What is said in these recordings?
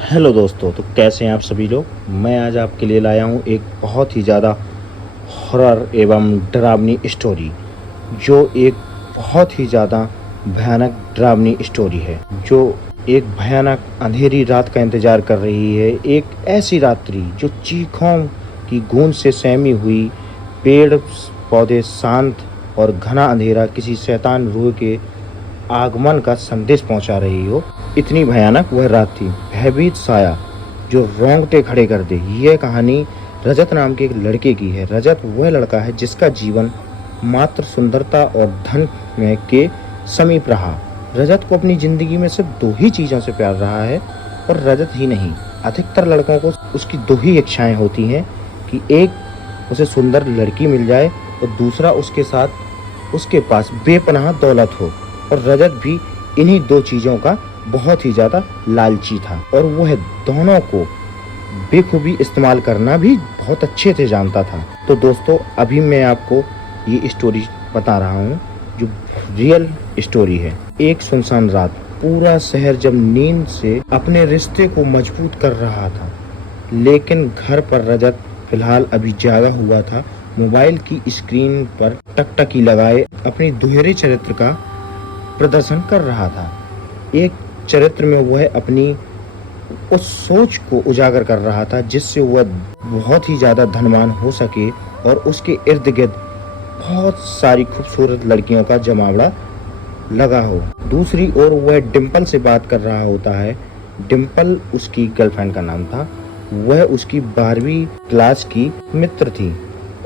Hello दोस्तों, तो कैसे हैं आप सभी लोग। मैं आज आपके लिए लाया हूं एक बहुत ही ज़्यादा हॉरर एवं डरावनी स्टोरी, जो एक बहुत ही ज़्यादा भयानक डरावनी स्टोरी है, जो एक भयानक अंधेरी रात का इंतज़ार कर रही है। एक ऐसी रात्रि जो चीखों की गूंज से सहमी हुई, पेड़ पौधे शांत और घना अंधेरा किसी शैतान रूह के आगमन का संदेश पहुंचा रही हो। इतनी भयानक वह रात थी। भयभीत साया जो रोंगटे खड़े कर दे। यह कहानी रजत नाम के एक लड़के की है। रजत वह लड़का है जिसका जीवन मात्र सुंदरता और धन में के समीप रहा। रजत को अपनी जिंदगी में सिर्फ दो ही चीज़ों से प्यार रहा है, और रजत ही नहीं, अधिकतर लड़कों को उसकी दो ही इच्छाएं होती हैं कि एक उसे सुंदर लड़की मिल जाए और दूसरा उसके साथ उसके पास बेपनाह दौलत हो। और रजत भी इन्हीं दो चीज़ों का बहुत ही ज़्यादा लालची था, और वह दोनों को बेखूबी इस्तेमाल करना भी बहुत अच्छे से जानता था। तो दोस्तों, अभी मैं आपको ये स्टोरी बता रहा हूँ जो रियल स्टोरी है। एक सुनसान रात, पूरा शहर जब नींद से अपने रिश्ते को मजबूत कर रहा था, लेकिन घर पर रजत फिलहाल अभी जागा हुआ था। मोबाइल की स्क्रीन पर टकटकी लगाए अपनी दोहरे चरित्र का प्रदर्शन कर रहा था। एक चरित्र में वह अपनी उस सोच को उजागर कर रहा था जिससे वह बहुत ही ज़्यादा धनवान हो सके और उसके इर्द गिर्द बहुत सारी खूबसूरत लड़कियों का जमावड़ा लगा हो। दूसरी ओर वह डिम्पल से बात कर रहा होता है। डिम्पल उसकी गर्लफ्रेंड का नाम था। वह उसकी 12वीं क्लास की मित्र थी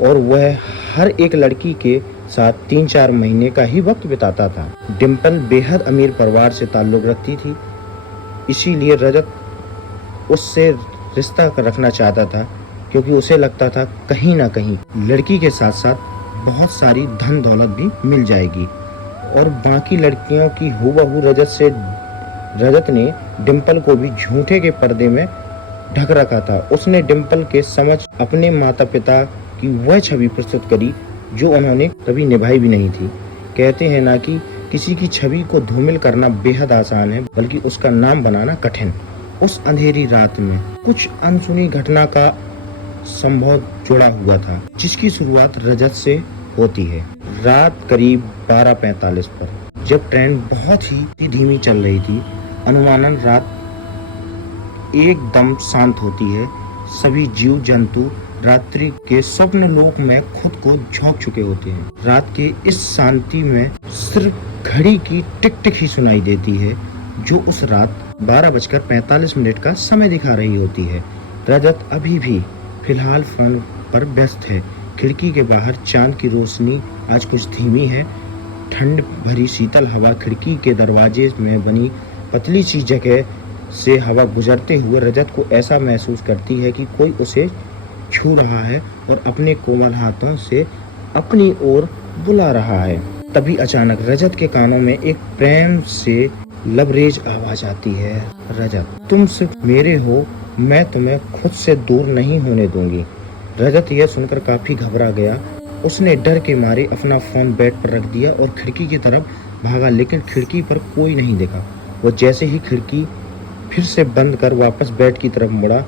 और वह हर एक लड़की के साथ 3-4 महीने का ही वक्त बिताता था। डिम्पल बेहद अमीर परिवार से ताल्लुक़ रखती थी, इसीलिए रजत उससे रिश्ता रखना चाहता था, क्योंकि उसे लगता था कहीं ना कहीं लड़की के साथ साथ बहुत सारी धन दौलत भी मिल जाएगी। और बाकी लड़कियों की हूबहू रजत ने डिम्पल को भी झूठे के पर्दे में ढक रखा था। उसने डिम्पल के समझ अपने माता पिता की वह छवि प्रस्तुत करी जो उन्होंने कभी निभाई भी नहीं थी। कहते हैं ना कि किसी की छवि को धूमिल करना बेहद आसान है, बल्कि उसका नाम बनाना कठिन। उस अंधेरी रात में कुछ अनसुनी घटना का संभव जुड़ा हुआ था, जिसकी शुरुआत रजत से होती है। रात करीब 12:45 पर, जब ट्रेन बहुत ही धीमी चल रही थी, अनुमानन रात एकदम शांत होती है। सभी जीव जंतु रात्रि के स्वप्न लोक में खुद को झोंक चुके होते हैं। रात के इस शांति में सिर्फ घड़ी की टिक टिक ही सुनाई देती है, जो उस रात 12:45 का समय दिखा रही होती है। रजत अभी भी फिलहाल फोन पर व्यस्त है। खिड़की के बाहर चांद की रोशनी आज कुछ धीमी है। ठंड भरी शीतल हवा खिड़की के दरवाजे में बनी पतली सी जगह से हवा गुजरते हुए रजत को ऐसा महसूस करती है कि कोई उसे छू रहा है और अपने कोमल हाथों से अपनी ओर बुला रहा है। तभी अचानक रजत के कानों में एक प्रेम से लबरेज आवाज आती है, रजत, तुम सिर्फ मेरे हो, मैं तुम्हें खुद से दूर नहीं होने दूंगी। रजत यह सुनकर काफी घबरा गया। उसने डर के मारे अपना फोन बेड पर रख दिया और खिड़की की तरफ भागा, लेकिन खिड़की पर कोई नहीं दिखा। वो जैसे ही खिड़की फिर से बंद कर वापस बेड की तरफ मुड़ा,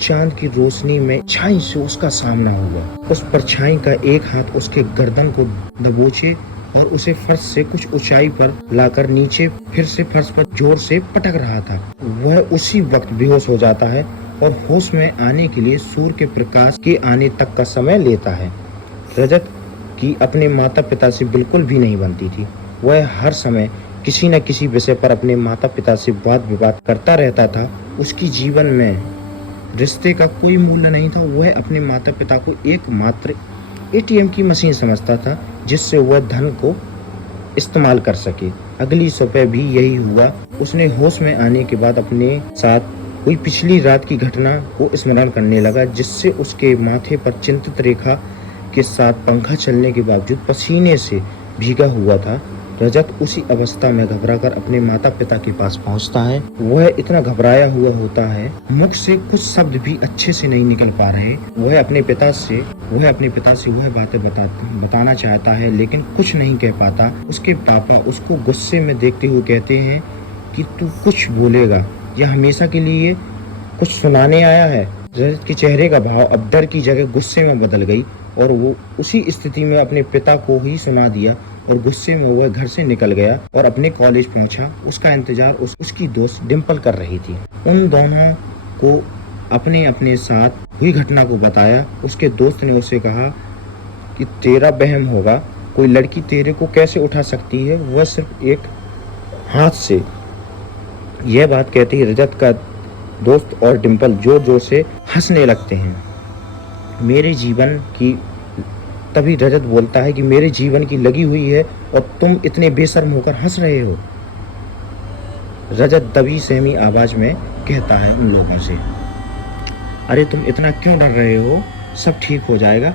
चांद की रोशनी में छाई से उसका सामना हुआ। उस परछाई का एक हाथ उसके गर्दन को दबोचे और उसे फर्श से कुछ ऊंचाई पर लाकर नीचे फिर से फर्श पर जोर से पटक रहा था। वह उसी वक्त बेहोश हो जाता है और होश में आने के लिए सूर्य के प्रकाश के आने तक का समय लेता है। रजत की अपने माता पिता से बिल्कुल भी नहीं बनती थी। वह हर समय किसी न किसी विषय पर अपने माता पिता से वाद विवाद करता रहता था। उसकी जीवन में रिश्ते का कोई मूल्य नहीं था। वह अपने माता पिता को एकमात्र एटीएम की मशीन समझता था, जिससे वह धन को इस्तेमाल कर सके। अगली सुबह भी यही हुआ। उसने होश में आने के बाद अपने साथ हुई पिछली रात की घटना को स्मरण करने लगा, जिससे उसके माथे पर चिंतित रेखा के साथ पंखा चलने के बावजूद पसीने से भीगा हुआ था। रजत उसी अवस्था में घबराकर अपने माता पिता के पास पहुंचता है। वह इतना घबराया हुआ होता है, मुख से कुछ शब्द भी अच्छे से नहीं निकल पा रहे। वह अपने पिता से वह बातें बताना चाहता है, लेकिन कुछ नहीं कह पाता। उसके पापा उसको गुस्से में देखते हुए कहते हैं कि तू कुछ बोलेगा, यह हमेशा के लिए कुछ सुनाने आया है। रजत के चेहरे का भाव अब डर की जगह गुस्से में बदल गई और वो उसी स्थिति में अपने पिता को ही सुना दिया और गुस्से में वह घर से निकल गया और अपने कॉलेज पहुंचा। उसका इंतजार उसकी दोस्त डिम्पल कर रही थी। उन दोनों को अपने अपने साथ हुई घटना को बताया। उसके दोस्त ने उसे कहा कि तेरा वहम होगा, कोई लड़की तेरे को कैसे उठा सकती है, वह सिर्फ एक हाथ से। यह बात कहते ही रजत का दोस्त और डिम्पल जोर जोर से हंसने लगते हैं। मेरे जीवन की तभी रजत बोलता है कि मेरे जीवन की लगी हुई है और तुम इतने बेशर्म होकर हंस रहे हो। रजत दबी सहमी आवाज में कहता है उन लोगों से, अरे तुम इतना क्यों डर रहे हो, सब ठीक हो जाएगा।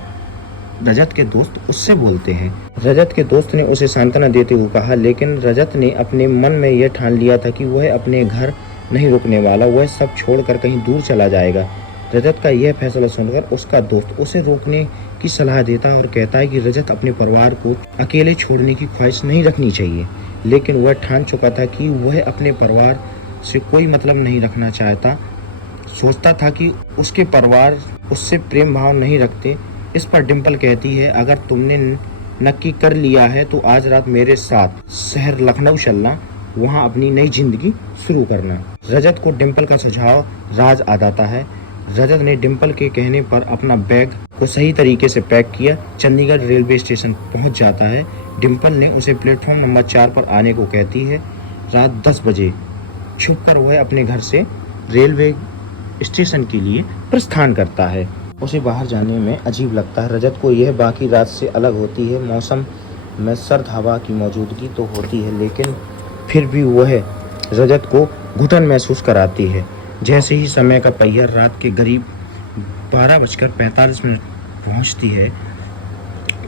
रजत के दोस्त उससे बोलते हैं। रजत के दोस्त ने उसे सांत्वना देते हुए कहा, लेकिन रजत ने अपने मन में यह ठान लिया था कि वह अपने घर नहीं रुकने वाला, वह सब छोड़कर कहीं दूर चला जाएगा। रजत का यह फैसला सुनकर उसका दोस्त उसे रोकने की सलाह देता है और कहता है कि रजत अपने परिवार को अकेले छोड़ने की ख्वाहिश नहीं रखनी चाहिए। लेकिन वह ठान चुका था कि वह अपने परिवार से कोई मतलब नहीं रखना चाहता। सोचता था कि उसके परिवार उससे प्रेम भाव नहीं रखते। इस पर डिम्पल कहती है, अगर तुमने नक्की कर लिया है तो आज रात मेरे साथ शहर लखनऊ चलना, वहाँ अपनी नई जिंदगी शुरू करना। रजत को डिम्पल का सुझाव राज आ जाता है। रजत ने डिम्पल के कहने पर अपना बैग को सही तरीके से पैक किया, चंडीगढ़ रेलवे स्टेशन पहुंच जाता है। डिम्पल ने उसे प्लेटफॉर्म नंबर 4 पर आने को कहती है। रात 10 बजे छुपकर वह अपने घर से रेलवे स्टेशन के लिए प्रस्थान करता है। उसे बाहर जाने में अजीब लगता है। रजत को यह बाकी रात से अलग होती है। मौसम में सर्द हवा की मौजूदगी तो होती है, लेकिन फिर भी वह रजत को घुटन महसूस कराती है। जैसे ही समय का पहिया रात के करीब 12:45 पहुंचती है,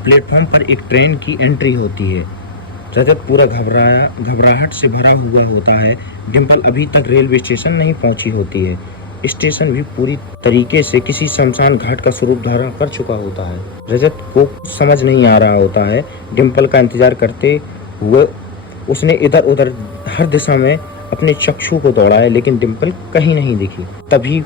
प्लेटफॉर्म पर एक ट्रेन की एंट्री होती है। रजत पूरा घबराहट से भरा हुआ होता है। डिम्पल अभी तक रेलवे स्टेशन नहीं पहुंची होती है। स्टेशन भी पूरी तरीके से किसी शमशान घाट का स्वरूप धारण कर चुका होता है। रजत को समझ नहीं आ रहा होता है। डिम्पल का इंतजार करते हुए उसने इधर उधर हर दिशा में अपने चक्षु को दौड़ाया, लेकिन डिम्पल कहीं नहीं दिखी। तभी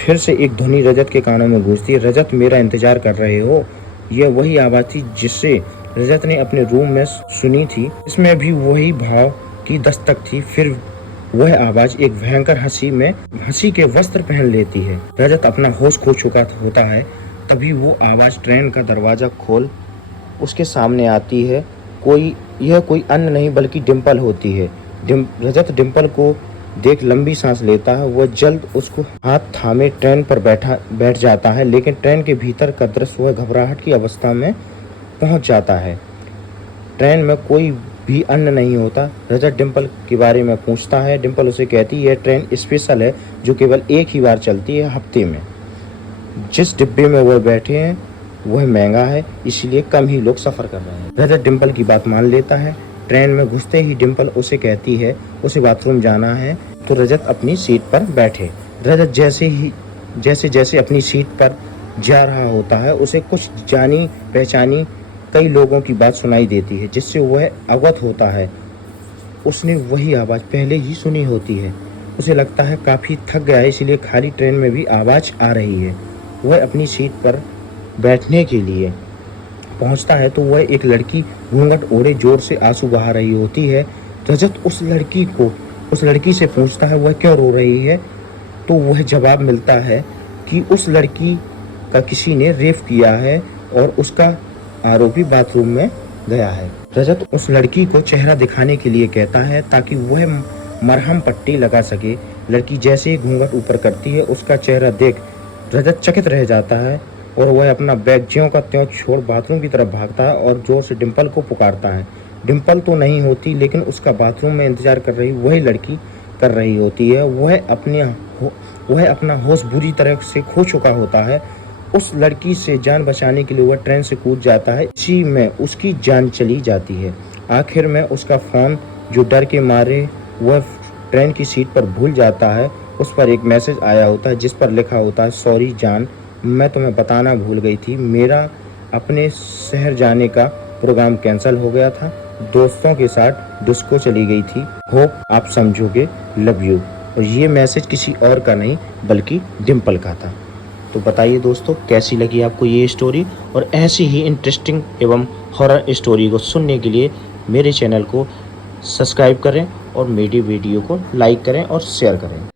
फिर से एक ध्वनि रजत के कानों में गूंजती है, रजत मेरा इंतजार कर रहे हो। यह वही आवाज थी जिससे रजत ने अपने रूम में सुनी थी। इसमें भी वही भाव की दस्तक थी। फिर वह आवाज एक भयंकर हंसी के वस्त्र पहन लेती है। रजत अपना होश खो चुका होता है। तभी वो आवाज ट्रेन का दरवाजा खोल उसके सामने आती है। यह कोई अन्य नहीं बल्कि डिम्पल होती है। रजत डिम्पल को देख लंबी सांस लेता है। वह जल्द उसको हाथ थामे ट्रेन पर बैठ जाता है, लेकिन ट्रेन के भीतर का दृश्य वह घबराहट की अवस्था में पहुंच जाता है। ट्रेन में कोई भी अन्य नहीं होता। रजत डिम्पल के बारे में पूछता है। डिम्पल उसे कहती है, यह ट्रेन स्पेशल है जो केवल एक ही बार चलती है हफ्ते में। जिस डिब्बे में वह बैठे हैं वह महंगा है, इसलिए कम ही लोग सफर कर रहे हैं। रजत डिम्पल की बात मान लेता है। ट्रेन में घुसते ही डिम्पल उसे कहती है उसे बाथरूम जाना है तो रजत अपनी सीट पर बैठे। रजत जैसे अपनी सीट पर जा रहा होता है, उसे कुछ जानी पहचानी कई लोगों की बात सुनाई देती है, जिससे वह अवगत होता है। उसने वही आवाज़ पहले ही सुनी होती है। उसे लगता है काफ़ी थक गया है, इसलिए खाली ट्रेन में भी आवाज़ आ रही है। वह अपनी सीट पर बैठने के लिए पहुंचता है तो वह एक लड़की घूंघट ओढ़े जोर से आंसू बहा रही होती है। रजत उस लड़की से पूछता है वह क्यों रो रही है, तो वह जवाब मिलता है कि उस लड़की का किसी ने रेप किया है और उसका आरोपी बाथरूम में गया है। रजत उस लड़की को चेहरा दिखाने के लिए कहता है ताकि वह मरहम पट्टी लगा सके। लड़की जैसे ही घूंघट ऊपर करती है, उसका चेहरा देख रजत चकित रह जाता है और वह अपना बैग ज्यों का त्यों छोड़ बाथरूम की तरफ भागता है और जोर से डिम्पल को पुकारता है। डिम्पल तो नहीं होती, लेकिन उसका बाथरूम में इंतजार कर रही वही लड़की कर रही होती है। वह अपना होश बुरी तरह से खो चुका होता है। उस लड़की से जान बचाने के लिए वह ट्रेन से कूद जाता है। इसी में उसकी जान चली जाती है। आखिर में उसका फोन, जो डर के मारे वह ट्रेन की सीट पर भूल जाता है, उस पर एक मैसेज आया होता है जिस पर लिखा होता है, सॉरी जान, मैं तुम्हें बताना भूल गई थी। मेरा अपने शहर जाने का प्रोग्राम कैंसिल हो गया था। दोस्तों के साथ डिस्को चली गई थी। होप आप समझोगे। Love you. और ये मैसेज किसी और का नहीं बल्कि डिम्पल का था। तो बताइए दोस्तों, कैसी लगी आपको ये स्टोरी, और ऐसी ही इंटरेस्टिंग एवं हॉरर स्टोरी को सुनने के लिए मेरे चैनल को सब्सक्राइब करें और मेरी वीडियो को लाइक करें और शेयर करें।